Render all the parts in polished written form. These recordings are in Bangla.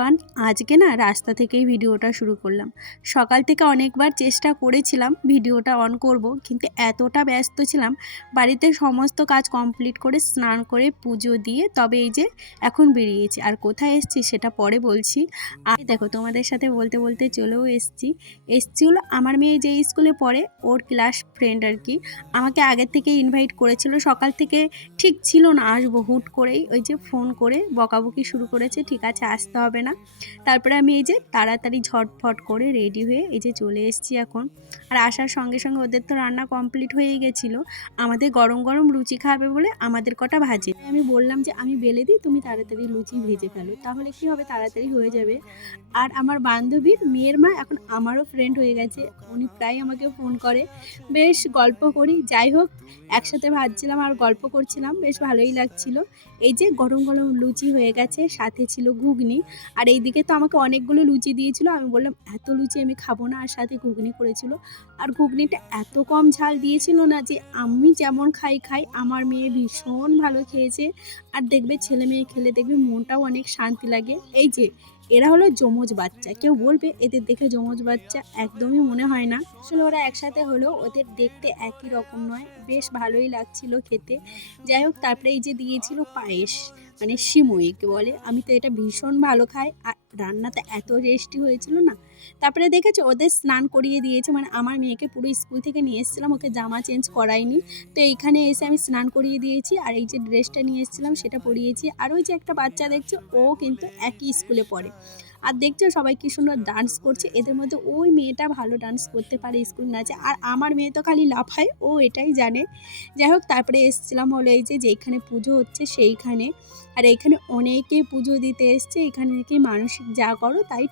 এভরিওয়ান, আজকে না রাস্তা থেকেই ভিডিওটা শুরু করলাম। সকাল থেকে অনেকবার চেষ্টা করেছিলাম ভিডিওটা অন করব, কিন্তু এতটা ব্যস্ত ছিলাম, বাড়িতে সমস্ত কাজ কমপ্লিট করে স্নান করে পুজো দিয়ে তবে এই যে এখন বেরিয়েছি। আর কোথায় এসছি সেটা পরে বলছি। আর দেখো, তোমাদের সাথে বলতে বলতে চলেও এসছি হলো আমার মেয়ে যে স্কুলে পড়ে ওর ক্লাস ফ্রেন্ড আর কি। আমাকে আগের থেকে ইনভাইট করেছিল, সকাল থেকে ঠিক ছিল না আসবো, হুট করেই ওই যে ফোন করে বকাবকি শুরু করেছে, ঠিক আছে আসতে হবে না। তারপরে আমি এই যে তাড়াতাড়ি ঝটফট করে রেডি হয়ে এই যে চলে এসেছি এখন। আর আসার সঙ্গে সঙ্গে ওদের তো রান্না কমপ্লিট হয়েই গেছিলো। আমাদের গরম গরম লুচি খাবে বলে আমাদের কটা ভাজে, আমি বললাম যে আমি বেলে দিই, তুমি তাড়াতাড়ি লুচি ভেজে ফেলো, তাহলে কি হবে তাড়াতাড়ি হয়ে যাবে। আর আমার বান্ধবীর মেয়ের মা এখন আমারও ফ্রেন্ড হয়ে গেছে, উনি প্রায় আমাকে ফোন করে, বেশ গল্প করি। যাই হোক, একসাথে ভাজছিলাম আর গল্প করছিলাম, বেশ ভালোই লাগছিল। এই যে গরম গরম লুচি হয়ে গেছে, সাথে ছিল ঘুগনি। আর এইদিকে তো আমাকে অনেকগুলো লুচি দিয়েছিল, আমি বললাম এত লুচি আমি খাবো না, আর সাথে ঘুগনি করেছিল। আর ঘুগনিটা এত কম ঝাল দিয়েছিল না যে আমি যেমন খাই আমার মেয়ে ভীষণ ভালো খেয়েছে। আর দেখবে ছেলে মেয়ে খেলে দেখবে মনটাও অনেক শান্তি লাগে। এই যে এরা হলো যমজ বাচ্চা, কেউ বলবে এদের দেখে যমজ বাচ্চা, একদমই মনে হয় না। আসলে ওরা একসাথে হলেও ওদের দেখতে একই রকম নয়, বেশ ভালোই লাগছিল খেতে। যাই হোক, তারপরে এই যে দিয়েছিল পায়েস, মানে সিমইকে বলে, আমি তো এটা ভীষণ ভালো খাই। আর রান্নাটা এত টেস্টি হয়েছিল না। তারপরে দেখেছো ওদের স্নান করিয়ে দিয়েছে, মানে আমার মেয়েকে পুরো স্কুল থেকে নিয়ে এসেছিলাম, ওকে জামা চেঞ্জ করাইনি, তো এইখানে এসে আমি স্নান করিয়ে দিয়েছি। আর এই যে ড্রেসটা নিয়ে এসেছিলাম সেটা পরিয়েছি। আর ওই যে একটা বাচ্চা দেখছো, ও কিন্তু একই স্কুলে পড়ে। আর দেখছো সবাই কি সুন্দর ডান্স করছে, এদের মধ্যে ওই মেয়েটা ভালো ডান্স করতে পারে স্কুল নাচে, আর আমার মেয়ে তো খালি লাফায়, ও এটাই জানে। যাই হোক, তারপরে এসেছিলাম হলো এই যে যেখানে পুজো হচ্ছে সেইখানে। আর এইখানে অনেকেই পুজো দিতে এসছে, এখানে নাকি মানসিক যা করো তাই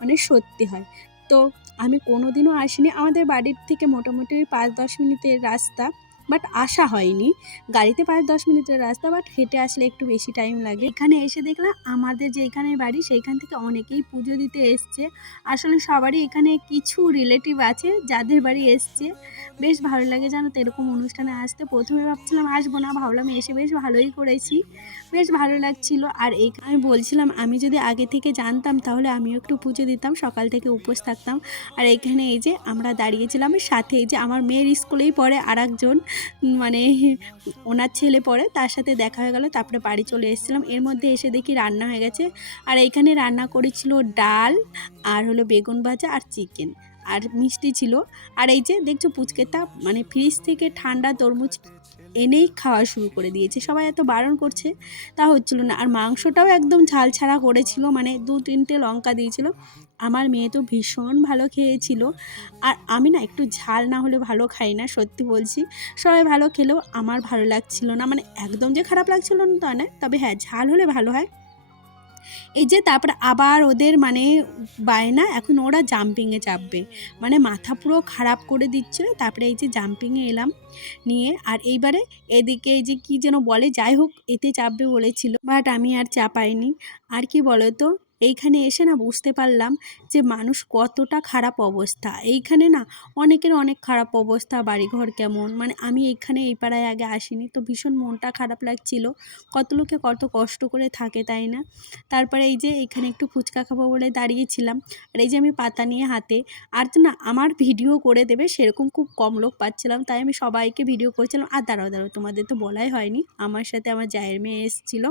মানে সত্যি হয়। তো আমি কোনোদিনও আসিনি, আমাদের বাড়ির থেকে মোটামুটি 5-10 মিনিটের রাস্তা, বাট আসা হয়নি। গাড়িতে 5-10 মিনিটের রাস্তা, বাট হেঁটে আসলে একটু বেশি টাইম লাগে। এখানে এসে দেখলাম আমাদের যে এখানে বাড়ি সেইখান থেকে অনেকেই পুজো দিতে এসছে। আসলে সবারই এখানে কিছু রিলেটিভ আছে যাদের বাড়ি এসছে। বেশ ভালো লাগে জানো তো এরকম অনুষ্ঠানে আসতে। প্রথমে ভাবছিলাম আসবো না, ভাবলাম এসে বেশ ভালোই করেছি, বেশ ভালো লাগছিল। আর এই আমি বলছিলাম আমি যদি আগে থেকে জানতাম তাহলে আমিও একটু পুজো দিতাম, সকাল থেকে উপোস থাকতাম। আর এইখানে এই যে আমরা দাঁড়িয়েছিলাম, সাথে এই যে আমার মেয়ের স্কুলেই পড়ে আর একজন, মানে ওনার ছেলে পড়ে, তার সাথে দেখা হয়ে গেল। তারপরে বাড়ি চলে এসেছিলাম, এর মধ্যে এসে দেখি রান্না হয়ে গেছে। আর এইখানে রান্না করেছিল ডাল, আর হলো বেগুন ভাজা আর চিকেন, আর মিষ্টি ছিল। আর এই যে দেখছো পুচকেটা মানে ফ্রিজ থেকে ঠান্ডা তরমুজ এনেই খাওয়া শুরু করে দিয়েছে, সবাই এত বারণ করছে তা হচ্ছিল না। আর মাংসটাও একদম ঝাল ছাড়া করেছিল, মানে 2-3টে লঙ্কা দিয়েছিল। আমার মেয়ে তো ভীষণ ভালো খেয়েছিল। আর আমি না একটু ঝাল না হলে ভালো খাই না, সত্যি বলছি। সবাই ভালো খেলেও আমার ভালো লাগছিল না, মানে একদম যে খারাপ লাগছিল না তা নয়, তবে হ্যাঁ ঝাল হলে ভালো হয়। এই যে তারপর আবার ওদের মানে বায়না, এখন ওরা জাম্পিংয়ে চাপবে, মানে মাথা পুরো খারাপ করে দিচ্ছিল। তারপরে এই যে জাম্পিংয়ে এলাম নিয়ে। আর এইবারে এদিকে এই যে কি যেন বলে, যাই হোক এতে চাপবে বলেছিল, বাট আমি আর চাপাইনি। আর কি বলো তো, এইখানে এসে না বুঝতে পারলাম যে মানুষ কতটা খারাপ অবস্থা। এইখানে না অনেকের অনেক খারাপ অবস্থা, বাড়িঘর কেমন, মানে আমি এখানে এই পাড়ায় আগে আসিনি, তো ভীষণ মনটা খারাপ লাগছিল। কত লোকে কত কষ্ট করে থাকে, তাই না? তারপরে এই যে এখানে একটু ফুচকা খাবো বলে দাঁড়িয়েছিলাম। আর এই যে আমি পাতা নিয়ে হাতে, আর তো না আমার ভিডিও করে দেবে সেরকম খুব কম লোক পাচ্ছিলাম, তাই আমি সবাইকে ভিডিও করেছিলাম। আর দাঁড়াও তোমাদের তো বলাই হয়নি, আমার সাথে আমার জায়ের মেয়ে এসেছিলো।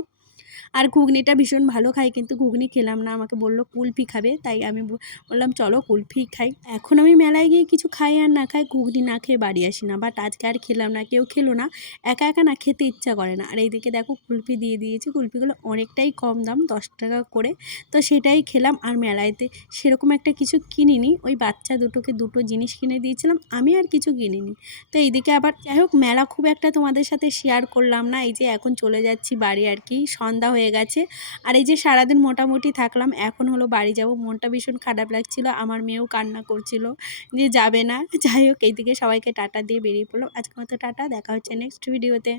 আর ঘুগনিটা ভীষণ ভালো খাই, কিন্তু ঘুগনি খেলাম না, আমাকে বললো কুলফি খাবে, তাই আমি বললাম চলো কুলফি খাই। এখন আমি মেলায় গিয়ে কিছু খাই আর না খাই, ঘুগনি না খেয়ে বাড়ি আসি না, বাট আজকে আর খেলাম না, কেউ খেলো না, একা একা না খেতে ইচ্ছা করে না। আর এইদিকে দেখো কুলফি দিয়ে দিয়েছি, কুলফিগুলো অনেকটাই কম দাম, 10 টাকা করে, তো সেটাই খেলাম। আর মেলাইতে সেরকম একটা কিছু কিনিনি, ওই বাচ্চা দুটোকে দুটো জিনিস কিনে দিয়েছিলাম, আমি আর কিছু কিনিনি। তো এইদিকে আবার যাই হোক, মেলা খুব একটা তোমাদের সাথে শেয়ার করলাম না। এই যে এখন চলে যাচ্ছি বাড়ি আর কি, সন্ধ্যা হয়ে গেছে। আর এই যে সারাদিন মোটামুটি থাকলাম, এখন হলো বাড়ি যাব, মনটা ভীষণ খারাপ লাগছিল, আমার মেয়েও কান্না করছিল যে যাবে না। যাই হোক, এইদিকে সবাইকে টাটা দিয়ে বেরিয়ে পড়লাম। আজকের মতো টাটা, দেখা হচ্ছে নেক্সট ভিডিওতে।